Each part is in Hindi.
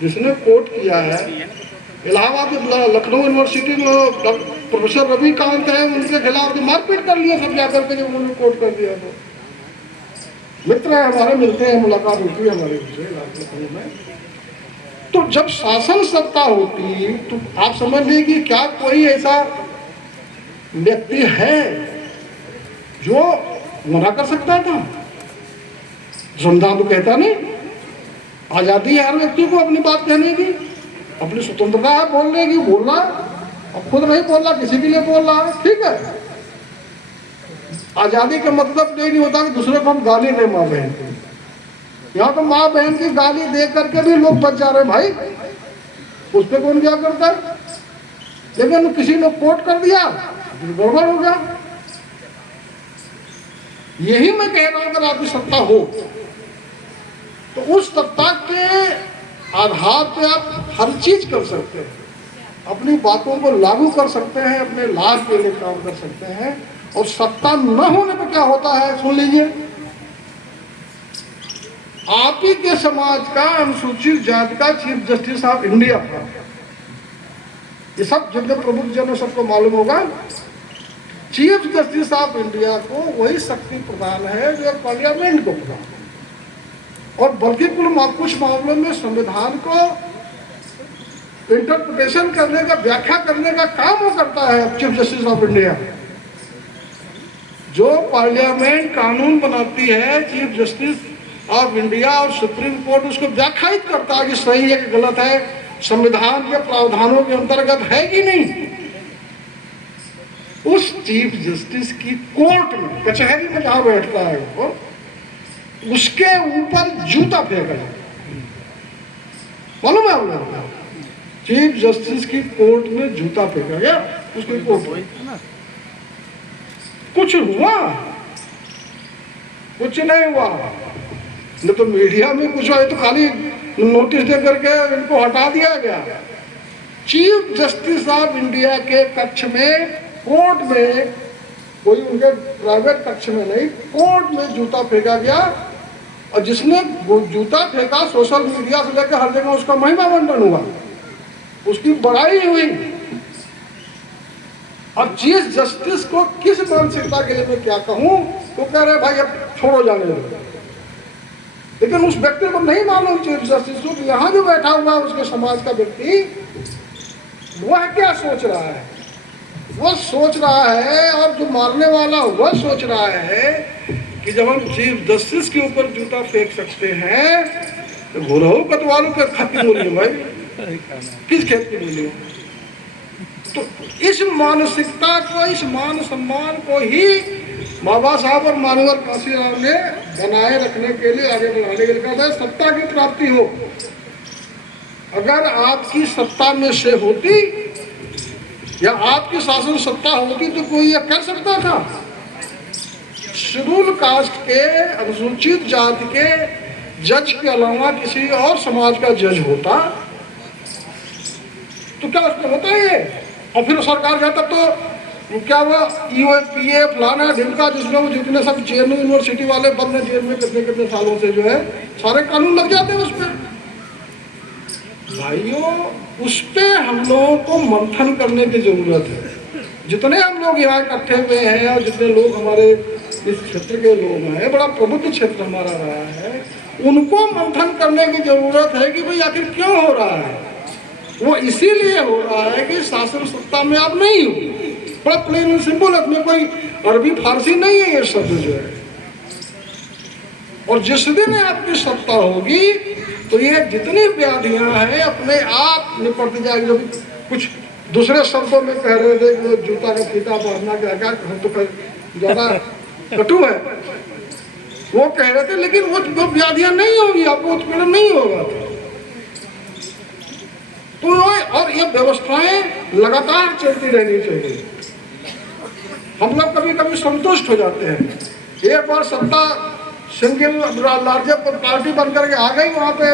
जिसने कोट किया है, इलाहाबाद लखनऊ यूनिवर्सिटी में प्रोफेसर रविकांत है, उनके खिलाफ मारपीट कर लिया सब जाकर के, जब उन्होंने कोट कर दिया। तो मित्र है हमारे, मिलते हैं, मुलाकात होती है हमारे लखनऊ में। तो जब शासन सत्ता होती तो आप समझ लीजिए कि क्या कोई ऐसा व्यक्ति है जो मना कर सकता था? संविधान तो कहता नहीं, आजादी है हर व्यक्ति को अपनी बात कहने की, अपनी स्वतंत्रता है बोलने की, बोलना। अब खुद नहीं बोल रहा, किसी के लिए बोल रहा है, ठीक है। आजादी का मतलब ये नहीं होता कि दूसरे को हम गाली दें माँ बहन को। यहाँ तो माँ बहन की गाली दे करके भी लोग बच जा रहे भाई, उस पर कौन क्या करता है। लेकिन किसी ने कोट कर दिया, गड़बड़ हो गया। यही मैं कह रहा हूं, अगर आपकी सत्ता हो तो उस सत्ता के आधार पे आप हर चीज कर सकते हैं, अपनी बातों को लागू कर सकते हैं, अपने लाभ के लिए काम कर सकते हैं। और सत्ता न होने पर क्या होता है, सुन लीजिए। आप ही के समाज का अनुसूचित जाति का चीफ जस्टिस ऑफ इंडिया था, ये सब जितने प्रमुख जनों सबको मालूम होगा। चीफ जस्टिस ऑफ इंडिया को वही शक्ति प्रदान है जो पार्लियामेंट को प्रदान, और बल्कि कुछ मामलों में संविधान को इंटरप्रिटेशन करने का, व्याख्या करने का काम वो करता है चीफ जस्टिस ऑफ इंडिया। जो पार्लियामेंट कानून बनाती है, चीफ जस्टिस ऑफ इंडिया और सुप्रीम कोर्ट उसको व्याख्यायित करता है कि सही है कि गलत है, संविधान के प्रावधानों के अंतर्गत है कि नहीं। उस चीफ जस्टिस की कोर्ट में, कचहरी में जहां बैठता है वो, उसके ऊपर जूता फेंका जाता है। मालूम है आप लोगों? चीफ जस्टिस की कोर्ट में जूता फेंका गया, उसके कोर्ट कुछ हुआ? कुछ नहीं हुआ। न तो मीडिया में कुछ हुआ, तो खाली नोटिस दे करके इनको हटा दिया गया। चीफ जस्टिस ऑफ इंडिया के कक्ष में, कोर्ट में, कोई उनके प्राइवेट कक्ष में नहीं, कोर्ट में जूता फेंका गया। और जिसने वो जूता फेंका, सोशल मीडिया से लेकर हर जगह उसका महिमा मंडन हुआ, उसकी बड़ाई हुई। और चीफ जस्टिस को किस मानसिकता के लिए मैं क्या कहूं, तो कह रहे भाई अब छोड़ो जाने दो। लेकिन उस व्यक्ति को नहीं मालूम, चीफ जस्टिस को, कि यहाँ जो बैठा हुआ है उसके समाज का व्यक्ति, वह क्या सोच रहा है। वह सोच रहा है, और जो मारने वाला वह सोच रहा है कि जब हम चीफ जस्टिस के ऊपर जूता फेंक सकते हैं तो घोरहू कतवालों के खेत की मूल्य भाई, किस खेत की मूल्य। तो इस मानसिकता को, इस मान सम्मान को ही बाबा साहब और मानवर काशीराम ने बनाए रखने के लिए, आगे बढ़ाने के लिए कहा था, सत्ता की प्राप्ति हो। अगर आपकी सत्ता में से होती या आपकी शासन सत्ता होती तो कोई यह कर सकता था? शेड्यूल कास्ट के, अनुसूचित जाति के जज के अलावा किसी और समाज का जज होता तो क्या उसमें होता है? और फिर सरकार जाता तो क्या हुआ, ईओपीए फलाना ढिमका, जिसमें वो जितने सब जेएनयू यूनिवर्सिटी वाले बंद हैं जेल में कितने कितने सालों से, जो है सारे कानून लग जाते हैं उसमें। भाइयों, उस पर हम लोगों को मंथन करने की जरूरत है। जितने हम लोग यहाँ इकट्ठे हुए हैं और जितने लोग हमारे इस क्षेत्र के लोग हैं, बड़ा प्रबुद्ध क्षेत्र हमारा रहा है, उनको मंथन करने की जरूरत है कि भाई आखिर क्यों हो रहा है। वो इसीलिए हो रहा है कि शासन सत्ता में आप नहीं हो। बड़ा प्लेन एंड सिंपल, इसमें कोई अरबी फारसी नहीं है ये शब्द जो है। और जिस दिन आपकी सत्ता होगी तो ये जितनी व्याधियां हैं अपने आप निपट जाएगी। जो कुछ दूसरे शब्दों में कह रहे थे कि जूता का फीता बांधना क्या तो ज्यादा कटु है, वो कह रहे थे, लेकिन वो व्याधियां नहीं होगी, आपको उत्पीड़न नहीं होगा। तो और ये व्यवस्थाएं लगातार चलती रहनी चाहिए। हम लोग कभी कभी संतुष्ट हो जाते हैं, एक बार सत्ता सिंगल लार्जेस्ट पार्टी बनकर के आ गई, वहाँ पे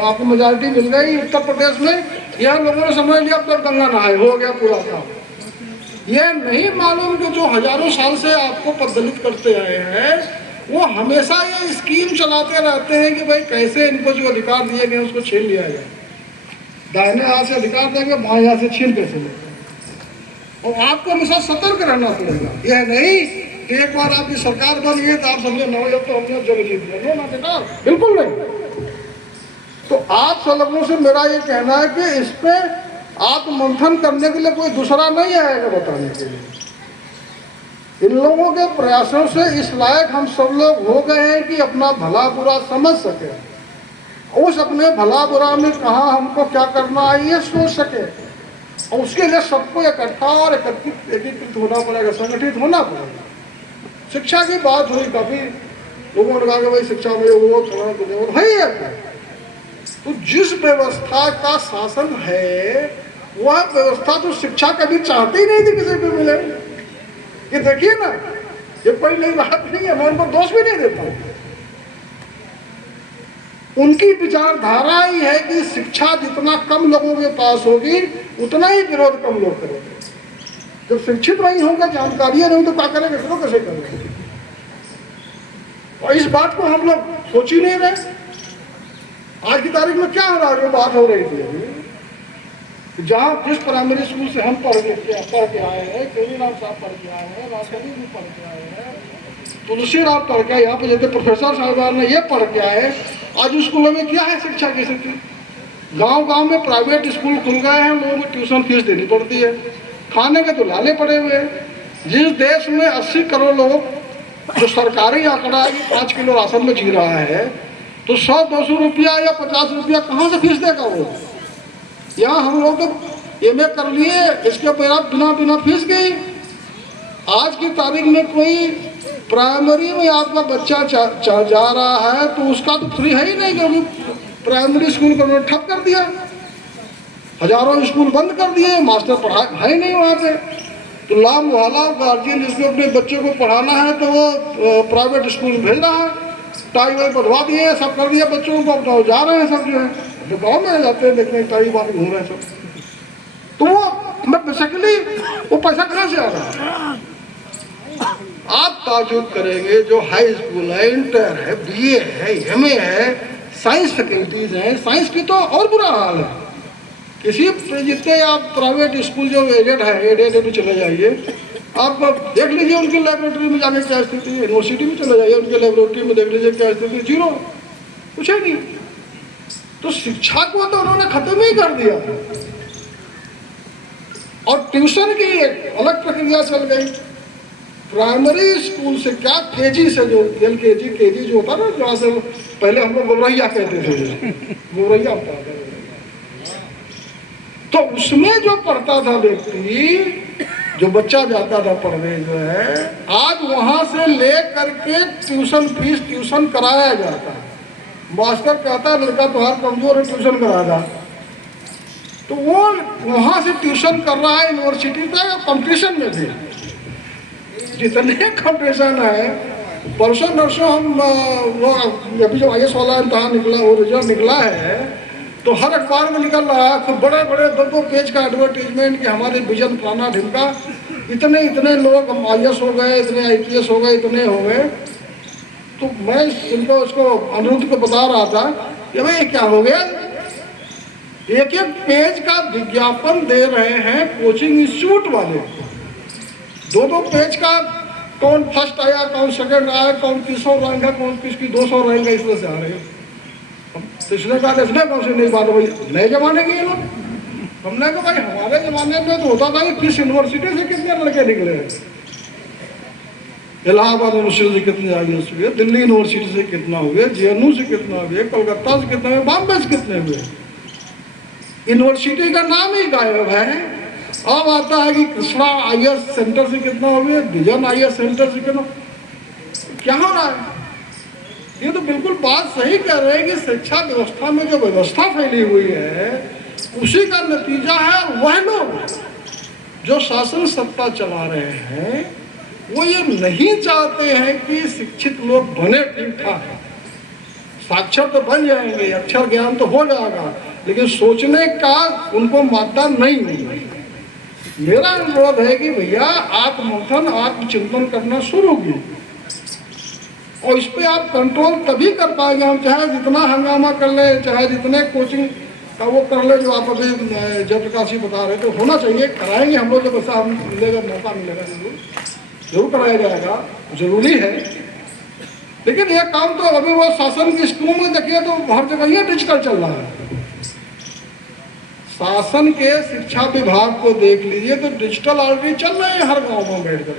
आपको मेजॉरिटी मिल गई उत्तर प्रदेश में, यहाँ लोगों ने समझ लिया अब तो गंगा नहाए, हो गया पूरा काम। ये नहीं मालूम कि जो हजारों साल से आपको पददलित करते आए हैं, वो हमेशा ये स्कीम चलाते रहते हैं कि भाई कैसे इनको जो अधिकार दिए गए उसको छीन लिया जाए। दाहिने हाथ से अधिकार देंगे, बाएं हाथ से छीन के चलेंगे। और आपको हमेशा सतर्क रहना पड़ेगा। यह नहीं कि एक बार आपकी सरकार बन गई तो आप समझे नहीं तो हमने जग जीत लिया, ना बेटा, बिल्कुल नहीं। तो आप सब लोगों से मेरा ये कहना है कि इस पे आत्ममंथन करने के लिए कोई दूसरा नहीं आएगा बताने के लिए। इन लोगों के प्रयासों से इस लायक हम सब लोग हो गए हैं कि अपना भला बुरा समझ सके, उस अपने भला बुरा में कहाँ हमको क्या करना है ये सोच सके, और उसके लिए सबको इकट्ठा और एकीकृत होना पड़ेगा, संगठित होना पड़ेगा। शिक्षा की बात हुई, काफी लोगों ने कहा कि भाई शिक्षा में वो थोड़ा है। तो जिस व्यवस्था का शासन है वह व्यवस्था तो शिक्षा कभी चाहती ही नहीं थी किसी को मिले। ये देखिए ना, ये कोई नई बात नहीं है, मैं उनको दोष भी नहीं देता हूँ। उनकी विचारधारा ही है कि शिक्षा जितना कम लोगों के पास होगी उतना ही विरोध कम लोग करेंगे। जब शिक्षित नहीं होगा, जानकारियां नहीं तो क्या करेंगे, फिर कैसे करेंगे। और इस बात को हम लोग सोच ही नहीं रहे। आज की तारीख में क्या हो रहा है, जो बात हो रही थी अभी, जहाँ जिस प्राइमरी स्कूल से हम पढ़ के आए हैं, केवीराम साहब पढ़ के आए हैं, राजकली भी पढ़ के आए हैं, तुलसी राम पढ़ के, यहाँ पे जैसे प्रोफेसर साहिबान ने ये पढ़ के आए। आज स्कूलों में क्या है शिक्षा की स्थिति? गांव-गांव में प्राइवेट स्कूल खुल गए हैं, लोगों को ट्यूशन फीस देनी पड़ती है, खाने के तो लाले पड़े हुए हैं। जिस देश में 80 करोड़ लोग, जो सरकारी आंकड़ा है 5 किलो राशन में जी रहा है, तो 100-200 रुपया या 50 रुपया कहाँ से फीस देगा वो? यहाँ हम लोग तो MA कर लिए, इसके ऊपर बिना फीस गई। आज की तारीख में कोई प्राइमरी में आपका बच्चा जा रहा है तो उसका तो फ्री है ही नहीं, क्योंकि प्राइमरी स्कूल को उन्होंने ठप कर दिया, हजारों स्कूल बंद कर दिए, मास्टर पढ़ा है ही नहीं वहाँ पे। तो लाभ वाला गार्जियन जिसको अपने बच्चे को पढ़ाना है तो वो प्राइवेट स्कूल में भेज रहा है, टाई वाई बढ़वा दिए, सब कर दिया बच्चों को, तो जा रहे हैं सब, जो है गाँव में जाते हैं देखने, टाई बार घूम रहे हैं सब। तो वो बेसिकली वो पैसा कहाँ से आ रहा है? आप ताजुब करेंगे, जो हाई स्कूल है, इंटर है, BA है, MA है, साइंस फैकल्टीज हैं, साइंस की तो और बुरा हाल है। किसी जितने आप प्राइवेट स्कूल जो एडेड है, एडेड में चले जाइए, आप देख लीजिए उनकी लेबोरेटरी में जाके क्या स्थिति है। यूनिवर्सिटी में चले जाइए, उनके लेबोरेटरी में देख लीजिए क्या स्थिति, जीरो, कुछ है नहीं। तो शिक्षा को तो उन्होंने खत्म ही कर दिया। और ट्यूशन की एक अलग प्रक्रिया चल गई। प्राइमरी स्कूल से क्या, KG से, जो LKG KG जो होता ना, जहाँ से पहले हम लोग गोरैया कहते थे, गोरैया होता था, तो उसमें जो पढ़ता था व्यक्ति, जो बच्चा जाता था पढ़ने, जो है आज वहां से ले करके ट्यूशन फीस ट्यूशन कराया जाता है। मास्टर कहता है लड़का तुम्हारा कमजोर है, ट्यूशन करा था, तो वो वहां से ट्यूशन कर रहा है यूनिवर्सिटी तक, या कंपटीशन में भी जितने कंपटीशन है। परसों नरसों हम वो अभी जो IAS वाला इम्तहान निकला, वो रिजल्ट निकला है, तो हर अखबार में निकल रहा है, खूब बड़े बड़े 2-2 पेज का एडवर्टीजमेंट कि हमारे विजन फलाना ढिमका, इतने लोग IAS हो गए, इतने IPS हो गए, इतने हो गए। तो मैं उनको उसको अनिरुद्ध को बता रहा था कि भाई क्या हो गया, एक पेज का विज्ञापन दे रहे हैं कोचिंग इंस्टीट्यूट वाले, 2-2 पेज का, कौन फर्स्ट आया, कौन सेकंड आया, कौन 300 रैंक है, कौन किसकी 200 रैंक है, इस वजह से आ रहे हैं। इसने कहा इसने कौन सी नई बात है भाई, नए जमाने के लोग। हमने कहा भाई हमारे जमाने में तो होता था कि किस यूनिवर्सिटी से कितने लड़के निकले, इलाहाबाद यूनिवर्सिटी से कितने IAS हुए, दिल्ली यूनिवर्सिटी से कितना हुए, JNU से कितना हुए, कलकत्ता से कितने हुए, बॉम्बे से कितने हुए। यूनिवर्सिटी का नाम ही गायब है। अब आता है कि कृष्णा IAS सेंटर से कितना हुए, विजन IAS सेंटर से कितना, क्या हो रहा है? ये तो बिल्कुल बात सही कह रहे हैं कि शिक्षा व्यवस्था में जो व्यवस्था फैली हुई है उसी का नतीजा है। वह लोग जो शासन सत्ता चला रहे हैं वो ये नहीं चाहते हैं कि शिक्षित लोग बने ठीक ठाक, साक्षर तो बन जाएंगे, अक्षर ज्ञान तो हो जाएगा, लेकिन सोचने का उनको मात्रा नहीं मिली। मेरा अनुरोध है कि भैया आत्ममंथन, आत्मचिंतन करना शुरू कीजिए, और इस पे आप कंट्रोल तभी कर पाएंगे हम, चाहे जितना हंगामा कर ले, चाहे जितने कोचिंग का वो कर ले जो आप अभी जयप्रकाश जी बता रहे थे, होना चाहिए, कराएंगे हम लोग जब ऐसा हम मिलेगा, मौका मिलेगा जरूर कराया जाएगा, जरूरी है। लेकिन ये काम तो अभी वो शासन की स्कूल में देखिए तो हर जगह ये डिजिटल चल रहा है। शासन के शिक्षा विभाग को देख लीजिए तो डिजिटल ऑलरेडी चल रहे हैं हर गांव में बैठ कर।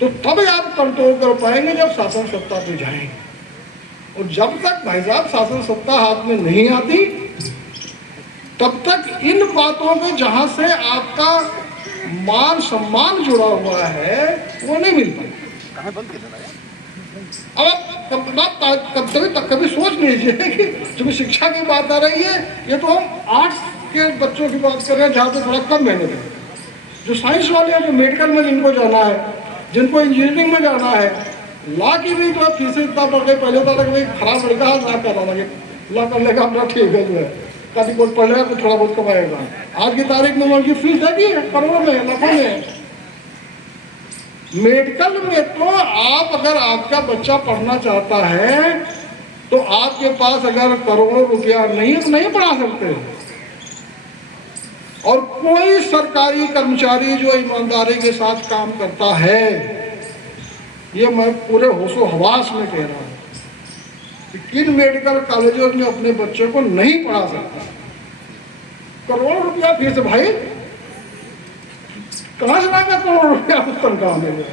तो तब आप कंट्रोल कर पाएंगे जब शासन सत्ता पे जाएंगे। और जब तक भाई साहब शासन सत्ता हाथ में नहीं आती तब तक इन बातों में जहां से आपका मान सम्मान जुड़ा हुआ है वो नहीं मिल पाएगा। अब आप कभी सोच लीजिए कि जब शिक्षा की बात आ रही है, ये तो हम आर्ट्स के बच्चों की बात कर रहे हैं जहाँ पे थोड़ा कम मेहनत है। जो साइंस वाले हैं, जो मेडिकल में जिनको जाना है, जिनको इंजीनियरिंग में जाना है, लॉ की भी तो फीस इतना बढ़ गई। पहले होता था कि भाई खराब लड़का है लॉ कर लगे, लॉ कर लेगा अपना ठीक है, जो है कभी कोई पढ़ लेगा तो थोड़ा बहुत कमाएगा। आज की तारीख में उनकी फीस देखिए करोड़ों में, लाखों में। मेडिकल में तो आप अगर आपका बच्चा पढ़ना चाहता है तो आपके पास अगर करोड़ों रुपया नहीं है तो नहीं पढ़ा सकते। और कोई सरकारी कर्मचारी जो ईमानदारी के साथ काम करता है, ये मैं पूरे होशो हवास में कह रहा हूं कि किन मेडिकल कॉलेजों में अपने बच्चों को नहीं पढ़ा सकता। करोड़ों रुपया फीस, भाई कहां से लाएगा करोड़ों रुपया उस तनख्वाह में?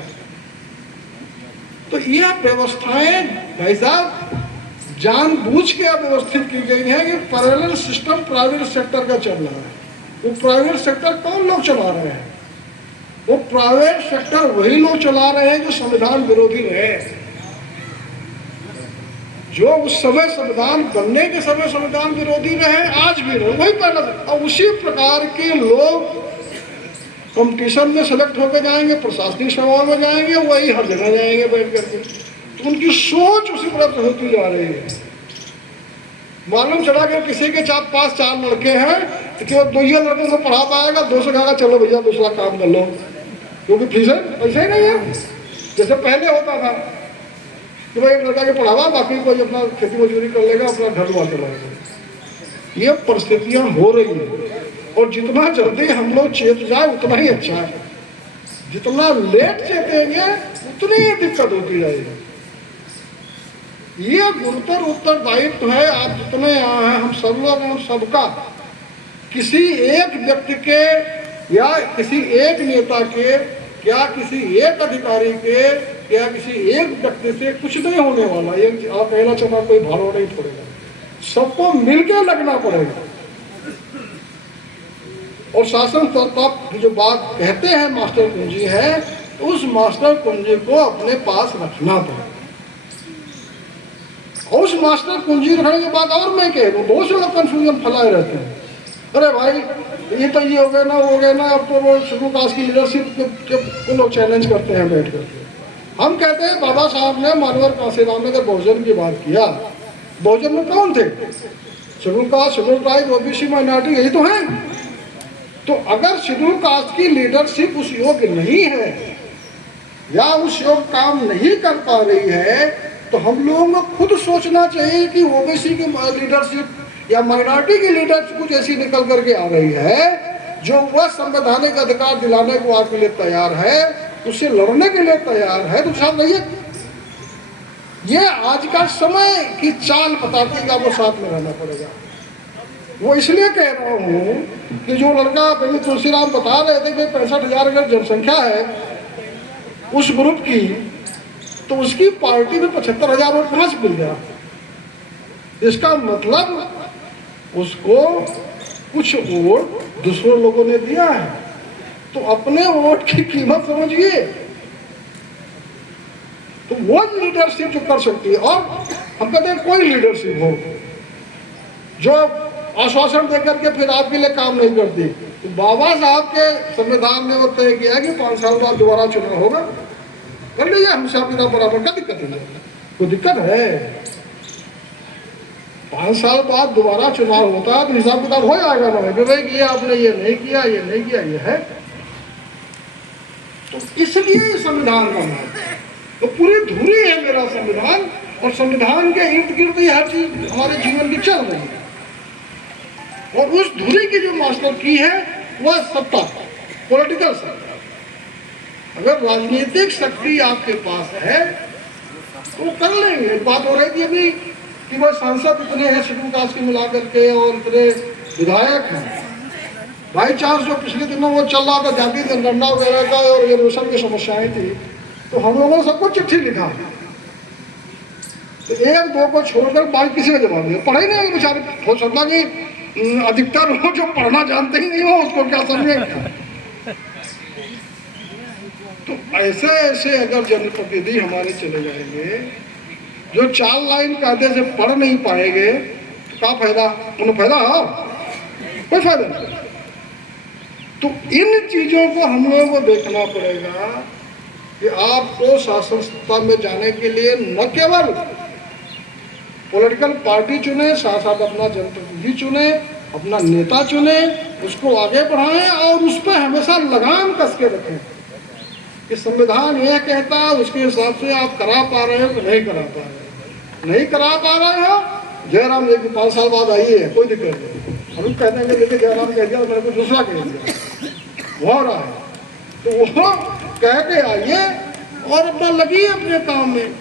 तो ये व्यवस्थाएं भाई साहब जानबूझ के व्यवस्थित की गई है कि पैरेलल सिस्टम प्राइवेट सेक्टर का चल रहा है। वो प्राइवेट सेक्टर कौन लोग चला रहे हैं? वो प्राइवेट सेक्टर वही लोग चला रहे हैं जो संविधान विरोधी रहे, जो उस समय संविधान बनने के समय संविधान विरोधी रहे, आज भी रहे, वही पहला। और उसी प्रकार के लोग कंपटीशन में सेलेक्ट होकर जाएंगे, प्रशासनिक सेवाओं में जाएंगे, वही हर जगह जाएंगे बैठ करके। तो उनकी सोच उसी तरह से होती जा रही है। मालूम चला कि किसी के पास 4 लड़के हैं तो केवल 2 ही लड़कों को पढ़ा पाएगा, 2 से कहेगा चलो भैया दूसरा काम कर लो, क्योंकि फीसें पैसे ही नहीं है। जैसे पहले होता था कि भाई एक लड़का के पढ़ावा, बाकी कोई अपना खेती मजदूरी कर लेगा, अपना घर दुआ चलाएगा। ये परिस्थितियां हो रही है और जितना जल्दी हम लोग चेत जाए उतना ही अच्छा है। जितना लेट चेतेंगे उतनी ही दिक्कत होती जाएगी। ये गुरुतर उत्तरदायित्व है। आप जितने यहाँ हैं, हम सब लोग, हम सबका, किसी एक व्यक्ति के या किसी एक नेता के या किसी एक अधिकारी के या किसी एक व्यक्ति से कुछ नहीं होने वाला। ये आप कहना चाहना कोई भालो नहीं छोड़ेगा, सबको मिलकर लगना पड़ेगा। और शासन सत्ता की जो बात कहते हैं मास्टर कुंजी है, उस मास्टर कुंजी को अपने पास रखना पड़ेगा। और उस मास्टर कुंजी रखने के बाद और मैं कह दूँ, बहुत से लोग कंफ्यूजन फैलाए रहते हैं। अरे भाई ये तो ये हो गया ना, हो गया ना, अब तो वो शेड्यूल कास्ट की लीडरशिप को लोग चैलेंज करते हैं बैठ करके। हम कहते हैं बाबा साहब ने मानवर काशीराम ने जब बहुजन की बात किया, बहुजन में कौन थे? Schedule caste, schedule tribe, OBC, minority, यही तो है। तो अगर शेड्यूल कास्ट की लीडरशिप उस योग्य नहीं है या उस योग्य काम नहीं कर पा रही है, तो हम लोगों को खुद सोचना चाहिए कि ओबीसी की लीडरशिप या माइनॉरिटी की लीडरशिप कुछ ऐसी निकल करके आ रही है जो वह संवैधानिक अधिकार दिलाने को आपके लिए तैयार है, उससे लड़ने के लिए तैयार है, तो साथ रहिए। ये आज का समय की चाल बताती है कि आपको साथ में रहना पड़ेगा। वो इसलिए कह रहा हूँ कि जो लड़का पहले तुलसीराम बता रहे थे कि 65,000 अगर जनसंख्या है उस ग्रुप की, तो उसकी पार्टी में 75,000 वोट कहाँ से मिल गया? इसका मतलब उसको कुछ वोट दूसरों लोगों ने दिया है। तो अपने वोट की कीमत समझिए। तो वो लीडरशिप जो कर सकती है, और हम कहते हैं कोई लीडरशिप हो जो आश्वासन देकर के फिर आपके लिए काम नहीं करती। तो बाबा साहब के संविधान ने वो तय किया कि 5 साल बाद दोबारा चुनाव होगा, कर लीजिए, हम हिसाब किताब बराबर। क्या दिक्कत है? कोई दिक्कत है? 5 साल बाद दोबारा चुनाव होता है तो हिसाब किताब हो जाएगा ना कि भाई ये आपने ये नहीं किया, ये नहीं किया, ये है। तो इसलिए संविधान का तो पूरी धुरी है मेरा संविधान, और संविधान के इर्द गिर्द हर चीज हमारे जीवन की चल रही है। और उस धुरी की जो मास्टर की है वह सत्ता, पॉलिटिकल सत्ता। अगर राजनीतिक शक्ति आपके पास है तो कर लेंगे। बात हो रही थी अभी कि वह सांसद इतने हैं शेड्यूल कास्ट के मिला करके और इतने विधायक हैं। बाई चांस जो पिछले दिनों वो चल रहा था जाति जनगणना वगैरह का और रिजर्वेशन की समस्याएं थी, तो हम लोगों ने सबको चिट्ठी लिखा, तो एक दो को छोड़कर बाकी किसी ने जवाब दिया। पढ़े नहीं बेचारे, हो सकता कि अधिकतर लोग जो पढ़ना जानते ही नहीं हो उसको क्या समझेंगे। तो ऐसे ऐसे अगर जनप्रतिनिधि हमारे चले जाएंगे जो 4 लाइन कायदे से पढ़ नहीं पाएंगे तो क्या फायदा, उन्हें फायदा कोई फायदा नहीं। तो इन चीजों को हम लोगों को देखना पड़ेगा कि आपको शासन सत्ता में जाने के लिए न केवल पॉलिटिकल पार्टी चुने, साथ साथ अपना जनप्रतिनिधि चुने, अपना नेता चुने, उसको आगे बढ़ाएं और उस पर हमेशा लगाम कस के रखें कि संविधान यह कहता है उसके हिसाब से आप करा पा रहे हो कि नहीं करा पा रहे हो। नहीं करा पा रहे हो, जयराम जी 5 साल बाद आइए, कोई दिक्कत नहीं। हम कहते हैं कि देखिए जयराम कह दिया मेरे को दूसरा कह दिया, वो रहा है, तो वो कह के आइए और अपना लगिए अपने काम में।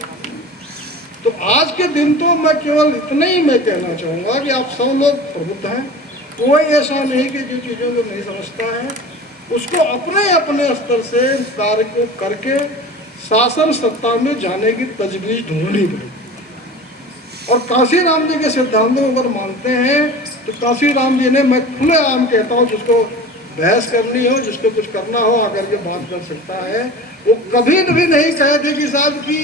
तो आज के दिन तो मैं केवल इतना ही मैं कहना चाहूँगा कि आप सब लोग प्रबुद्ध हैं, कोई ऐसा नहीं कि जो चीज़ों को नहीं समझता है उसको अपने अपने स्तर से कार्य को करके शासन सत्ता में जाने की तजवीज़ ढूंढनी पड़ेगी। और काशीराम जी के सिद्धांतों को अगर मानते हैं तो काशीराम जी ने, मैं खुलेआम कहता हूँ, जिसको बहस करनी हो, जिसको कुछ करना हो आकर के बात कर सकता है। वो कभी भी नहीं कहे थे कि साहब कि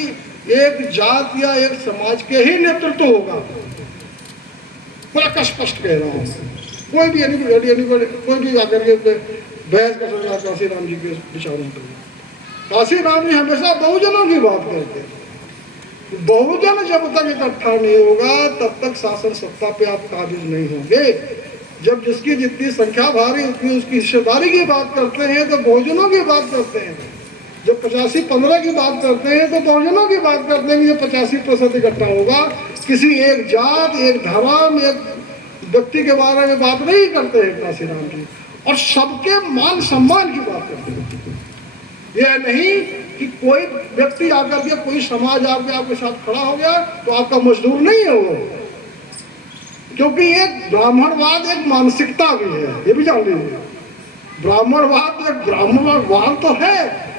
एक जात या एक समाज के ही नेतृत्व होगा। बड़ा स्पष्ट कह रहा हूँ, कोई भी कोई भी आकर के बहस कर सकता है काशीराम जी के विचारों पर। काशीराम जी हमेशा बहुजनों की बात करते हैं। बहुजन जब तक इकट्ठा नहीं होगा तब तक शासन सत्ता पे आप काबिज नहीं होंगे। जब जिसकी जितनी संख्या भारी उतनी उसकी हिस्सेदारी की बात करते हैं तो बहुजनों की बात करते हैं। जब 85-15 की बात करते हैं तो बहुजनों की बात करते हैं कि जब 85% इकट्ठा होगा। किसी एक जात, एक धर्म, एक व्यक्ति के बारे में बात नहीं करते हैं काशीराम जी, और सबके मान सम्मान की बात करते हैं। यह नहीं कि कोई व्यक्ति आकर के, कोई समाज आकर आपके साथ खड़ा हो गया तो आपका मजदूर नहीं है वो, क्योंकि एक ब्राह्मणवाद एक मानसिकता भी है, ये भी जान लीजिए। ब्राह्मणवाद एक ब्राह्मणवाद तो है,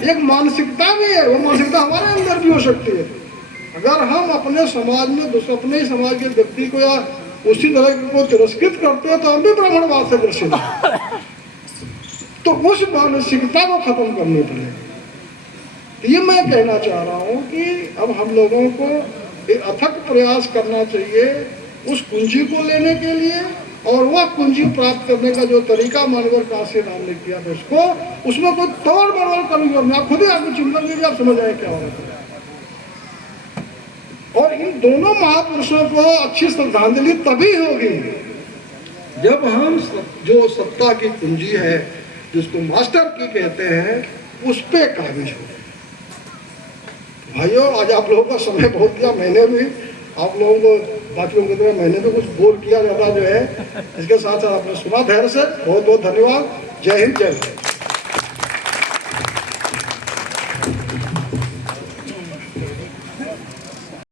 एक मानसिकता भी है। वो मानसिकता हमारे अंदर भी हो सकती है। अगर हम अपने समाज में अपने समाज के व्यक्ति को या उसी तरह को तिरस्कृत करते हैं तो हम भी ब्राह्मणवाद से ग्रसित हैं। तो उस मानसिकता को खत्म करनी पड़ेगी। ये मैं कहना चाह रहा हूँ कि अब हम लोगों को एक अथक प्रयास करना चाहिए उस कुंजी को लेने के लिए, और वह कुंजी प्राप्त करने का जो तरीका मानवर काशीराम ने किया था उसमें कोई तोड़ मरोड़ करनी और आप खुद ही आपको चिंतन कीजिए, आप समझ आए क्या हो रहा है। और इन दोनों महापुरुषों को अच्छी श्रद्धांजलि तभी होगी जब हम जो सत्ता की कुंजी है, जिसको मास्टर की कहते हैं, उस पे काबिज हो। भाइयों, आज आप लोगों का समय बहुत दिया, मैंने भी आप लोगों को बाकियों की तरह मैंने भी कुछ बोल किया जाता जो है, इसके साथ साथ आपने सुना धैर्य से। बहुत बहुत धन्यवाद। जय हिंद, जय भारत।